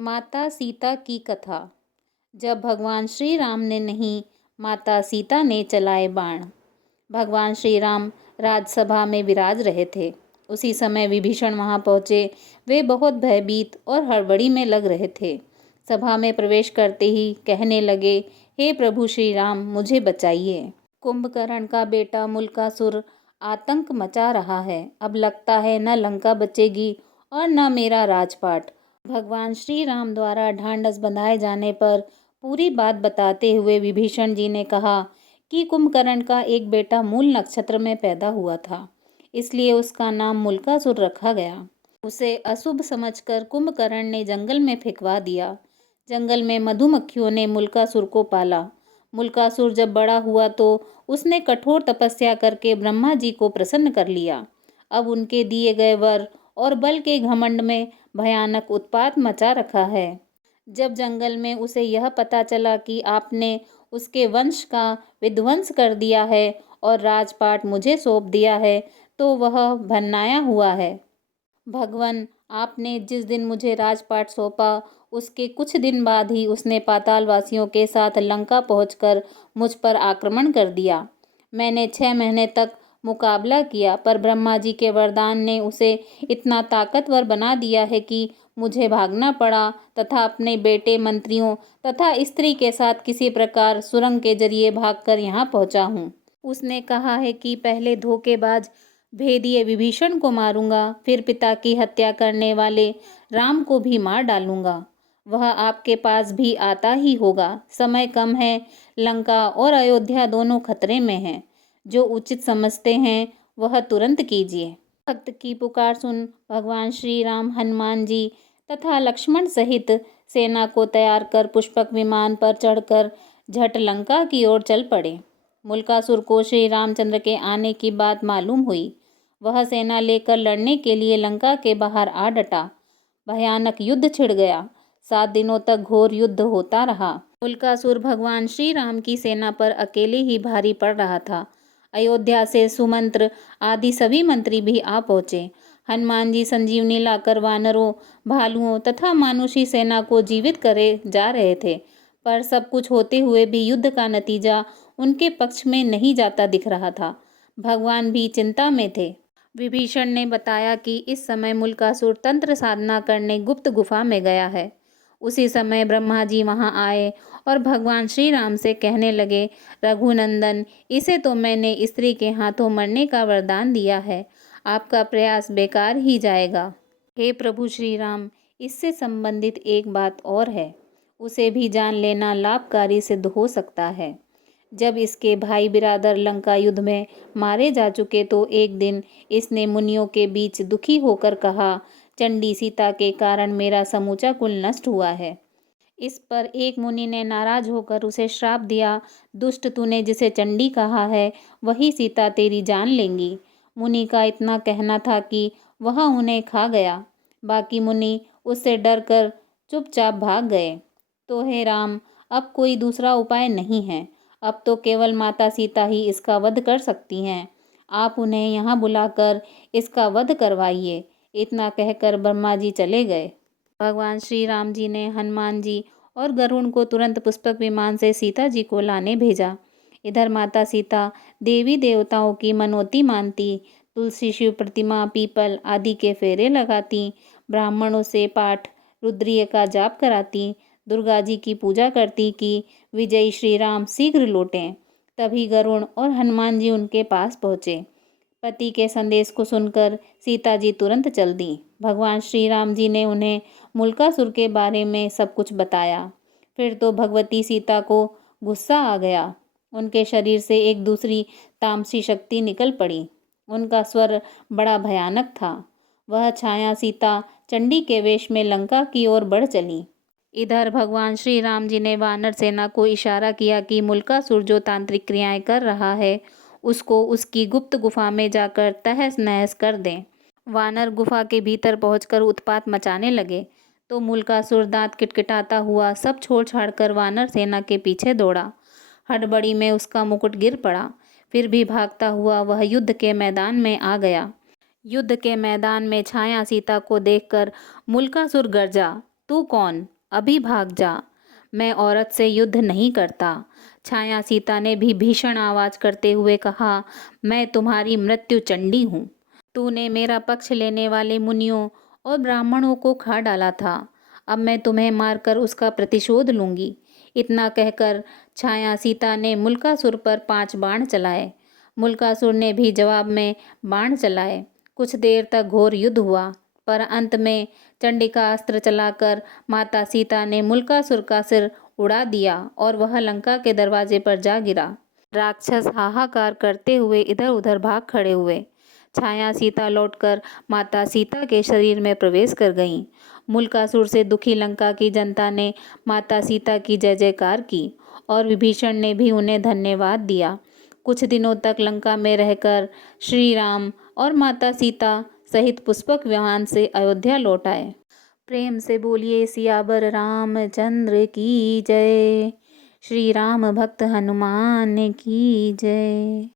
माता सीता की कथा। जब भगवान श्री राम ने नहीं, माता सीता ने चलाए बाण। भगवान श्री राम राजसभा में विराज रहे थे। उसी समय विभीषण वहां पहुंचे। वे बहुत भयभीत और हड़बड़ी में लग रहे थे। सभा में प्रवेश करते ही कहने लगे, हे प्रभु श्री राम, मुझे बचाइए। कुंभकर्ण का बेटा मुल्कासुर आतंक मचा रहा है। अब लगता है न लंका बचेगी और न मेरा राजपाट। भगवान श्री राम द्वारा ढांढस बंधाए जाने पर पूरी बात बताते हुए विभीषण जी ने कहा कि कुंभकर्ण का एक बेटा मूल नक्षत्र में पैदा हुआ था, इसलिए उसका नाम मुल्कासुर रखा गया। उसे अशुभ समझकर कुंभकर्ण ने जंगल में फेंकवा दिया। जंगल में मधुमक्खियों ने मुल्कासुर को पाला। मुल्कासुर जब बड़ा हुआ तो उसने कठोर तपस्या करके ब्रह्मा जी को प्रसन्न कर लिया। अब उनके दिए गए वर और बल के घमंड में भयानक उत्पात मचा रखा है। जब जंगल में उसे यह पता चला कि आपने उसके वंश का विध्वंस कर दिया है और राजपाट मुझे सौंप दिया है, तो वह भन्नाया हुआ है। भगवन, आपने जिस दिन मुझे राजपाट सौंपा, उसके कुछ दिन बाद ही उसने पातालवासियों के साथ लंका पहुंचकर मुझ पर आक्रमण कर दिया। मैंने 6 महीने तक मुकाबला किया, पर ब्रह्मा जी के वरदान ने उसे इतना ताकतवर बना दिया है कि मुझे भागना पड़ा तथा अपने बेटे, मंत्रियों तथा स्त्री के साथ किसी प्रकार सुरंग के जरिए भागकर यहाँ पहुँचा हूँ। उसने कहा है कि पहले धोखेबाज भेदिए विभीषण को मारूंगा, फिर पिता की हत्या करने वाले राम को भी मार डालूंगा। वह आपके पास भी आता ही होगा। समय कम है, लंका और अयोध्या दोनों खतरे में हैं। जो उचित समझते हैं वह तुरंत कीजिए। भक्त की पुकार सुन भगवान श्री राम, हनुमान जी तथा लक्ष्मण सहित सेना को तैयार कर पुष्पक विमान पर चढ़कर झट लंका की ओर चल पड़े। मुल्कासुर को श्री रामचंद्र के आने की बात मालूम हुई। वह सेना लेकर लड़ने के लिए लंका के बाहर आ डटा। भयानक युद्ध छिड़ गया। 7 दिनों तक घोर युद्ध होता रहा। मुल्कासुर भगवान श्री राम की सेना पर अकेले ही भारी पड़ रहा था। अयोध्या से सुमंत्र आदि सभी मंत्री भी आ पहुंचे। हनुमान जी संजीवनी लाकर वानरों, भालुओं तथा मानुषी सेना को जीवित करे जा रहे थे, पर सब कुछ होते हुए भी युद्ध का नतीजा उनके पक्ष में नहीं जाता दिख रहा था। भगवान भी चिंता में थे। विभीषण ने बताया कि इस समय मुल्कासुर तंत्र साधना करने गुप्त गुफा में गया है। उसी समय ब्रह्मा जी वहां आए और भगवान श्री राम से कहने लगे, रघुनंदन, इसे तो मैंने स्त्री के हाथों मरने का वरदान दिया है। आपका प्रयास बेकार ही जाएगा। हे प्रभु श्री राम, इससे संबंधित एक बात और है। उसे भी जान लेना लाभकारी सिद्ध हो सकता है। जब इसके भाई बिरादर लंका युद्ध में मारे जा चुके तो एक दिन इसने मुनियों के बीच दुखी होकर कहा, चंडी सीता के कारण मेरा समूचा कुल नष्ट हुआ है। इस पर एक मुनि ने नाराज होकर उसे श्राप दिया, दुष्ट, तूने जिसे चंडी कहा है वही सीता तेरी जान लेंगी। मुनि का इतना कहना था कि वह उन्हें खा गया। बाकी मुनि उससे डरकर चुपचाप भाग गए। तो हे राम, अब कोई दूसरा उपाय नहीं है। अब तो केवल माता सीता ही इसका वध कर सकती हैं। आप उन्हें यहाँ बुलाकर इसका वध करवाइए। इतना कहकर ब्रह्मा जी चले गए। भगवान श्री राम जी ने हनुमान जी और गरुण को तुरंत पुष्पक विमान से सीता जी को लाने भेजा। इधर माता सीता देवी देवताओं की मनोती मानती, तुलसी, शिव प्रतिमा, पीपल आदि के फेरे लगाती, ब्राह्मणों से पाठ रुद्रीय का जाप कराती, दुर्गा जी की पूजा करती कि विजयी श्री राम शीघ्र लौटें। तभी गरुण और हनुमान जी उनके पास पहुँचे। पति के संदेश को सुनकर सीता जी तुरंत चल दी। भगवान श्री राम जी ने उन्हें मुल्कासुर के बारे में सब कुछ बताया। फिर तो भगवती सीता को गुस्सा आ गया। उनके शरीर से एक दूसरी तामसी शक्ति निकल पड़ी। उनका स्वर बड़ा भयानक था। वह छाया सीता चंडी के वेश में लंका की ओर बढ़ चली। इधर भगवान श्री राम जी ने वानर सेना को इशारा किया कि मुल्कासुर जो तांत्रिक क्रियाएं कर रहा है, उसको उसकी गुप्त गुफा में जाकर तहस नहस कर दें। वानर गुफा के भीतर पहुंचकर उत्पात मचाने लगे तो मुल्कासुर दांत किटकिटाता हुआ सब छोड़ छाड़कर वानर सेना के पीछे दौड़ा। हड़बड़ी में उसका मुकुट गिर पड़ा। फिर भी भागता हुआ वह युद्ध के मैदान में आ गया। युद्ध के मैदान में छाया सीता को देखकर मुल्कासुर गरजा, तू कौन? अभी भाग जा। मैं औरत से युद्ध नहीं करता। छाया सीता ने भी भीषण आवाज करते हुए कहा, मैं तुम्हारी मृत्यु चंडी हूँ। तूने मेरा पक्ष लेने वाले मुनियों और ब्राह्मणों को खा डाला था। अब मैं तुम्हें मारकर उसका प्रतिशोध लूंगी। इतना कहकर छाया सीता ने मुल्कासुर पर 5 बाण चलाए। मुल्कासुर ने भी जवाब में बाण चलाए। कुछ देर तक घोर युद्ध हुआ, पर अंत में चंडिका अस्त्र चलाकर माता सीता ने मुल्कासुर का सिर उड़ा दिया और वह लंका के दरवाजे पर जा गिरा। राक्षस हाहाकार करते हुए इधर उधर भाग खड़े हुए। छाया सीता लौटकर माता सीता के शरीर में प्रवेश कर गईं। मुल्कासुर से दुखी लंका की जनता ने माता सीता की जय जयकार की और विभीषण ने भी उन्हें धन्यवाद दिया। कुछ दिनों तक लंका में रहकर श्री राम और माता सीता सहित पुष्पक विमान से अयोध्या लौट आए। प्रेम से बोलिए सियावर रामचंद्र की जय। श्री राम भक्त हनुमान की जय।